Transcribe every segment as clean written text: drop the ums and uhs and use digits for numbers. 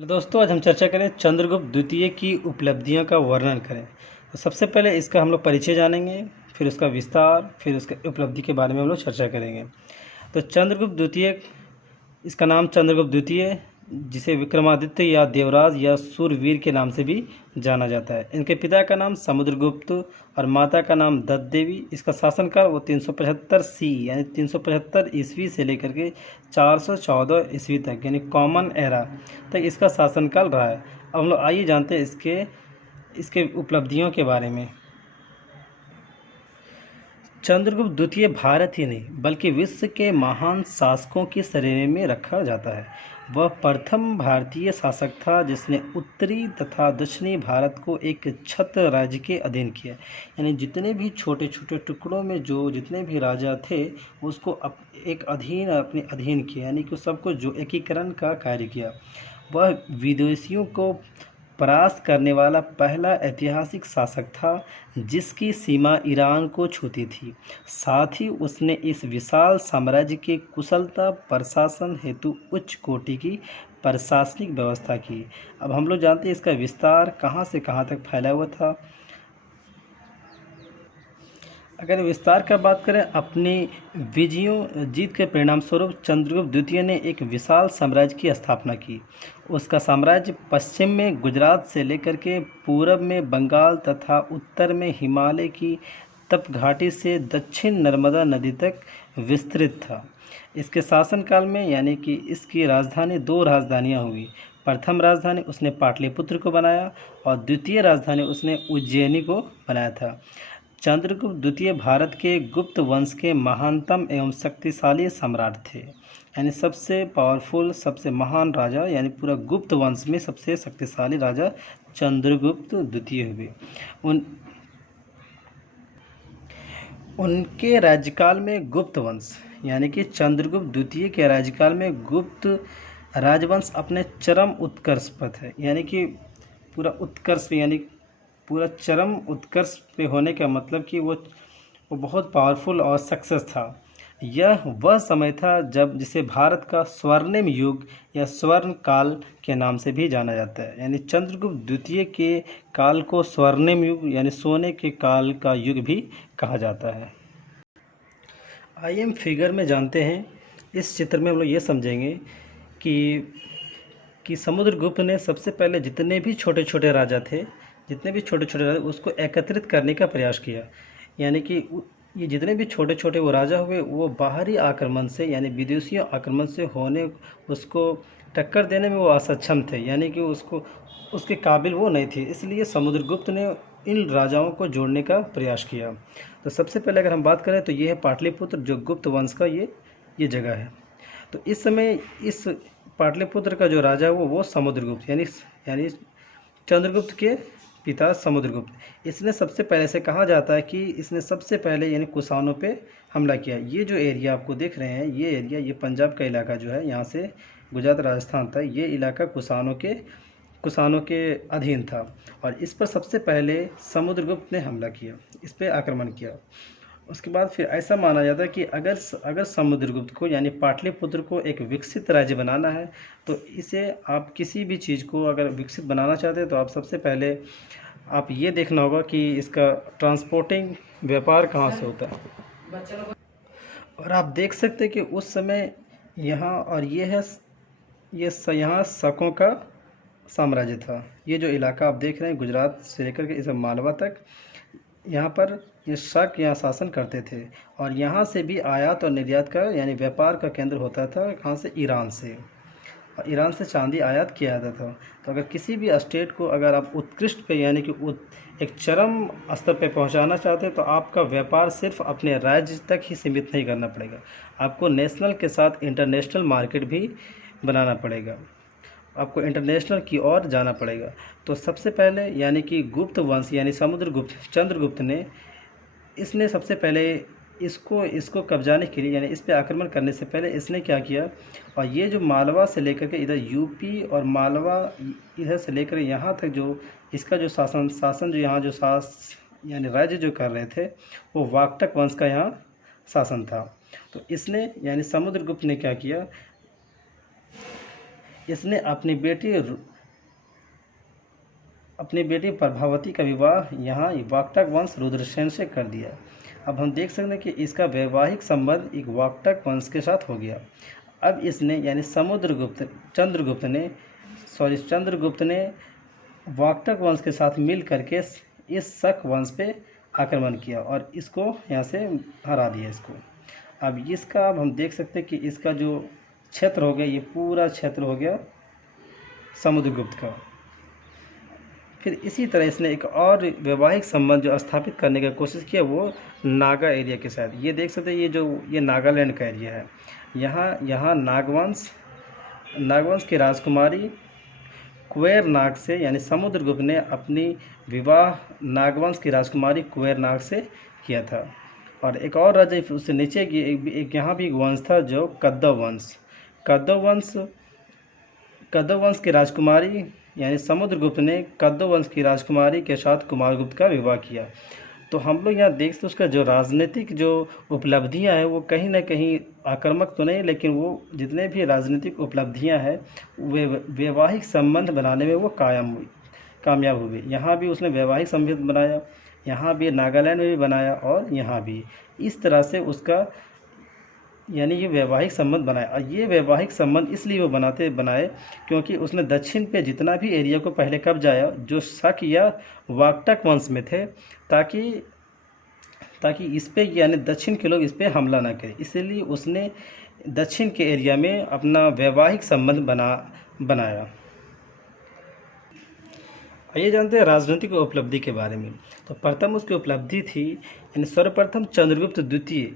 Hello दोस्तों, आज हम चर्चा करें चंद्रगुप्त द्वितीय की उपलब्धियों का वर्णन करें। तो सबसे पहले इसका हम लोग परिचय जानेंगे, फिर उसका विस्तार, फिर उसके उपलब्धि के बारे में हम लोग चर्चा करेंगे। तो चंद्रगुप्त द्वितीय, इसका नाम चंद्रगुप्त द्वितीय, जिसे विक्रमादित्य या देवराज या सूरवीर के नाम से भी जाना जाता है। इनके पिता का नाम समुद्रगुप्त और माता का नाम दत्त देवी। इसका शासनकाल वो 375 सी यानी 375 ईस्वी से लेकर के 414 ईस्वी तक यानी कॉमन एरा तक इसका शासनकाल रहा है। अब हम लोग आइए जानते हैं इसके इसके उपलब्धियों के बारे में। चंद्रगुप्त द्वितीय भारत ही नहीं बल्कि विश्व के महान शासकों की श्रेणी में रखा जाता है। वह प्रथम भारतीय शासक था जिसने उत्तरी तथा दक्षिणी भारत को एक छत्र राज्य के अधीन किया। यानी जितने भी छोटे छोटे टुकड़ों में जो जितने भी राजा थे उसको अपने अधीन किया, यानी कि सबको जो एकीकरण का कार्य किया। वह विदेशियों को परास्त करने वाला पहला ऐतिहासिक शासक था जिसकी सीमा ईरान को छूती थी। साथ ही उसने इस विशाल साम्राज्य के कुशलता प्रशासन हेतु उच्च कोटि की प्रशासनिक व्यवस्था की। अब हम लोग जानते हैं इसका विस्तार कहाँ से कहाँ तक फैला हुआ था। अगर विस्तार का बात करें, अपनी जीत के परिणाम स्वरूप चंद्रगुप्त द्वितीय ने एक विशाल साम्राज्य की स्थापना की। उसका साम्राज्य पश्चिम में गुजरात से लेकर के पूरब में बंगाल तथा उत्तर में हिमालय की तप घाटी से दक्षिण नर्मदा नदी तक विस्तृत था। इसके शासनकाल में यानी कि इसकी राजधानी दो राजधानियाँ हुई। प्रथम राजधानी उसने पाटलिपुत्र को बनाया और द्वितीय राजधानी उसने उज्जैनी को बनाया था। चंद्रगुप्त द्वितीय भारत के गुप्त वंश के महानतम एवं शक्तिशाली सम्राट थे। यानी सबसे पावरफुल, सबसे महान राजा, यानी पूरा गुप्त वंश में सबसे शक्तिशाली राजा चंद्रगुप्त द्वितीय हुए। उनके राज्यकाल में गुप्त वंश यानी कि चंद्रगुप्त द्वितीय के राज्यकाल में गुप्त राजवंश अपने चरम उत्कर्ष पर थे। यानी कि पूरा उत्कर्ष पे, यानी पूरा चरम उत्कर्ष पे होने का मतलब कि वो बहुत पावरफुल और सक्सेस था। यह वह समय था जब जिसे भारत का स्वर्णिम युग या स्वर्ण काल के नाम से भी जाना जाता है। यानी चंद्रगुप्त द्वितीय के काल को स्वर्णिम युग यानी सोने के काल का युग भी कहा जाता है। आइए हम फिगर में जानते हैं। इस चित्र में हम लोग ये समझेंगे कि समुद्रगुप्त ने सबसे पहले जितने भी छोटे छोटे राजा थे, उसको एकत्रित करने का प्रयास किया। यानी कि ये जितने भी छोटे छोटे वो राजा हुए वो बाहरी आक्रमण से यानी विदेशियों आक्रमण से उसको टक्कर देने में वो असक्षम थे, यानी कि उसके काबिल वो नहीं थे। इसलिए समुद्रगुप्त ने इन राजाओं को जोड़ने का प्रयास किया। तो सबसे पहले अगर हम बात करें तो ये है पाटलिपुत्र, जो गुप्त वंश का ये जगह है। तो इस समय इस पाटलिपुत्र का जो राजा वो समुद्रगुप्त यानी चंद्रगुप्त के पिता समुद्रगुप्त। इसने सबसे पहले से कहा जाता है कि इसने सबसे पहले यानी कुषाणों पे हमला किया। ये जो एरिया आपको देख रहे हैं, ये एरिया, ये पंजाब का इलाका जो है, यहाँ से गुजरात राजस्थान था, ये इलाका कुषाणों के अधीन था। और इस पर सबसे पहले समुद्रगुप्त ने हमला किया, इस पर आक्रमण किया। उसके बाद फिर ऐसा माना जाता है कि अगर समुद्रगुप्त को यानी पाटलिपुत्र को एक विकसित राज्य बनाना है तो इसे आप किसी भी चीज़ को अगर विकसित बनाना चाहते हैं तो आप सबसे पहले आप ये देखना होगा कि इसका ट्रांसपोर्टिंग व्यापार कहाँ से होता है। और आप देख सकते हैं कि उस समय यहाँ और यहाँ शकों का साम्राज्य था। ये जो इलाका आप देख रहे हैं गुजरात से लेकर के इस मालवा तक, यहाँ पर ये शक यहाँ शासन करते थे। और यहाँ से भी आयात और निर्यात का यानी व्यापार का केंद्र होता था। कहाँ से? ईरान से। और ईरान से चांदी आयात किया जाता था। तो अगर किसी भी स्टेट को अगर आप उत्कृष्ट पे यानी कि एक चरम स्तर पे पहुंचाना चाहते हैं तो आपका व्यापार सिर्फ अपने राज्य तक ही सीमित नहीं करना पड़ेगा, आपको नेशनल के साथ इंटरनेशनल मार्केट भी बनाना पड़ेगा, आपको इंटरनेशनल की ओर जाना पड़ेगा। तो सबसे पहले यानी कि गुप्त वंश यानी चंद्रगुप्त ने इसने सबसे पहले इसको कब्जाने के लिए यानी इस पे आक्रमण करने से पहले इसने क्या किया, और ये जो मालवा से लेकर के इधर यूपी और मालवा इधर से लेकर यहाँ तक जो इसका जो शासन जो यहाँ जो यानी राज्य जो कर रहे थे वो वाकटक वंश का यहाँ शासन था। तो इसने यानी समुद्रगुप्त ने क्या किया, इसने अपनी बेटी प्रभावती का विवाह यहाँ वाकटक वंश रुद्रसेन से कर दिया। अब हम देख सकते हैं कि इसका वैवाहिक संबंध एक वाकटक वंश के साथ हो गया। अब इसने यानी चंद्रगुप्त ने वाकटक वंश के साथ मिल करके इस शक वंश पे आक्रमण किया और इसको यहाँ से हरा दिया इसको। अब हम देख सकते हैं कि इसका जो क्षेत्र हो गया, ये पूरा क्षेत्र हो गया समुद्रगुप्त का। फिर इसी तरह इसने एक और वैवाहिक संबंध जो स्थापित करने की कोशिश किया, वो नागा एरिया के साथ। ये देख सकते हैं, ये नागालैंड का एरिया है। यहाँ नागवंश की राजकुमारी कुबेर नाग से, यानी समुद्रगुप्त ने अपनी विवाह नागवंश की राजकुमारी कुबेर नाग से किया था। और एक और राजा उससे नीचे की एक यहाँ भी एक वंश था जो कद्दव वंश की राजकुमारी, यानी समुद्रगुप्त ने कद्दव वंश की राजकुमारी के साथ कुमारगुप्त का विवाह किया। तो हम लोग यहाँ देख सकते उसका जो राजनीतिक जो उपलब्धियाँ हैं वो कहीं ना कहीं आक्रामक तो नहीं, लेकिन वो जितने भी राजनीतिक उपलब्धियाँ हैं वे वैवाहिक संबंध बनाने में वो कामयाब हुए। यहाँ भी उसने वैवाहिक संबंध बनाया, यहाँ भी नागालैंड में भी बनाया और यहाँ भी। इस तरह से उसका यानी ये वैवाहिक संबंध बनाया। और ये वैवाहिक संबंध इसलिए वो बनाए क्योंकि उसने दक्षिण पे जितना भी एरिया को पहले कब्जाया जो शक या वाकटक वंश में थे, ताकि इस पे यानी दक्षिण के लोग इस पे हमला ना करें, इसलिए उसने दक्षिण के एरिया में अपना वैवाहिक संबंध बनाया। आइए जानते हैं राजनीतिक उपलब्धि के बारे में। तो प्रथम उसकी उपलब्धि थी, यानी सर्वप्रथम चंद्रगुप्त द्वितीय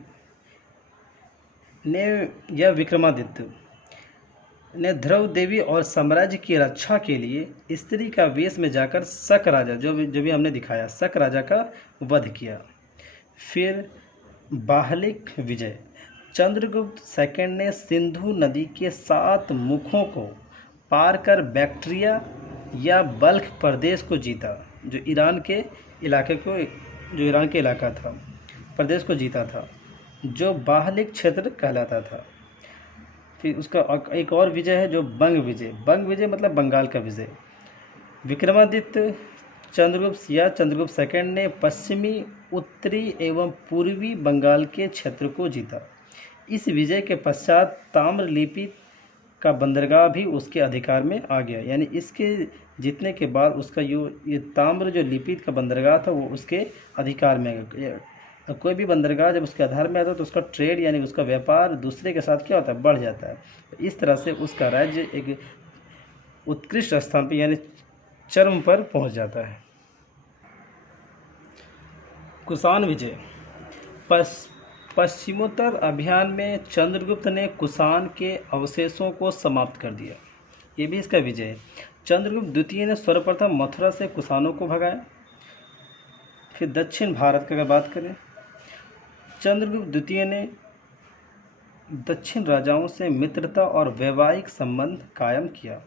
ने या विक्रमादित्य ने ध्रुव देवी और साम्राज्य की रक्षा के लिए स्त्री का वेश में जाकर शक राजा, जो भी हमने दिखाया, शक राजा का वध किया। फिर बाहलिक विजय, चंद्रगुप्त सेकंड ने सिंधु नदी के 7 मुखों को पार कर बैक्ट्रिया या बल्ख प्रदेश को जीता, जो ईरान के इलाका था, प्रदेश को जीता था, जो बाहलिक क्षेत्र कहलाता था। फिर उसका एक और विजय है जो बंग विजय मतलब बंगाल का विजय। विक्रमादित्य चंद्रगुप्त सेकंड ने पश्चिमी, उत्तरी एवं पूर्वी बंगाल के क्षेत्र को जीता। इस विजय के पश्चात ताम्रलिपि का बंदरगाह भी उसके अधिकार में आ गया, यानी इसके जीतने के बाद उसका ये ताम्र जो लिपि का बंदरगाह था वो उसके अधिकार में आ गया। कोई भी बंदरगाह जब उसके आधार में आता है तो उसका ट्रेड यानी उसका व्यापार दूसरे के साथ क्या होता है, बढ़ जाता है। इस तरह से उसका राज्य एक उत्कृष्ट स्थान पर यानी चरम पर पहुंच जाता है। कुषाण विजय, पश्चिमोत्तर अभियान में चंद्रगुप्त ने कुषाण के अवशेषों को समाप्त कर दिया, ये भी इसका विजय है। चंद्रगुप्त द्वितीय ने सर्वप्रथम मथुरा से कुषाणों को भगाया। फिर दक्षिण भारत की अगर बात करें, चंद्रगुप्त द्वितीय ने दक्षिण राजाओं से मित्रता और वैवाहिक संबंध कायम किया।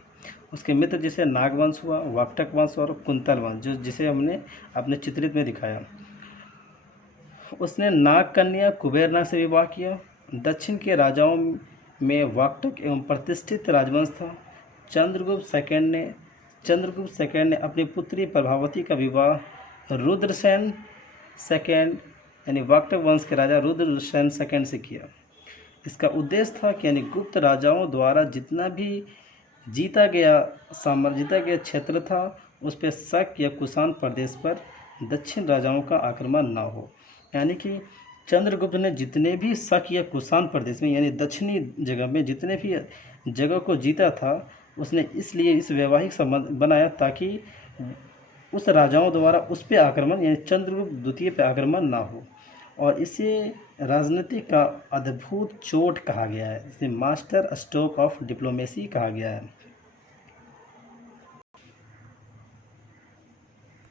उसके मित्र जैसे नागवंश हुआ, वाकटक वंश और कुंतल वंश, जिसे हमने अपने चित्रित में दिखाया। उसने नाग कन्या कुबेर नाग से विवाह किया। दक्षिण के राजाओं में वाकटक एवं प्रतिष्ठित राजवंश था। चंद्रगुप्त सेकंड ने अपनी पुत्री प्रभावती का विवाह रुद्रसेन सेकंड यानी वाकटक वंश के राजा रुद्रसेन सेकंड से किया। इसका उद्देश्य था कि यानी गुप्त राजाओं द्वारा जितना भी जीता गया क्षेत्र था उस पर शक या कुषाण प्रदेश पर दक्षिण राजाओं का आक्रमण ना हो। यानी कि चंद्रगुप्त ने जितने भी शक या कुषाण प्रदेश में यानी दक्षिणी जगह में जितने भी जगह को जीता था, उसने इसलिए इस वैवाहिक संबंध बनाया ताकि उस राजाओं द्वारा उस पर आक्रमण यानी चंद्रगुप्त द्वितीय पर आक्रमण ना हो। और इसे राजनीति का अद्भुत चोट कहा गया है, इसे मास्टर स्ट्रोक ऑफ डिप्लोमेसी कहा गया है।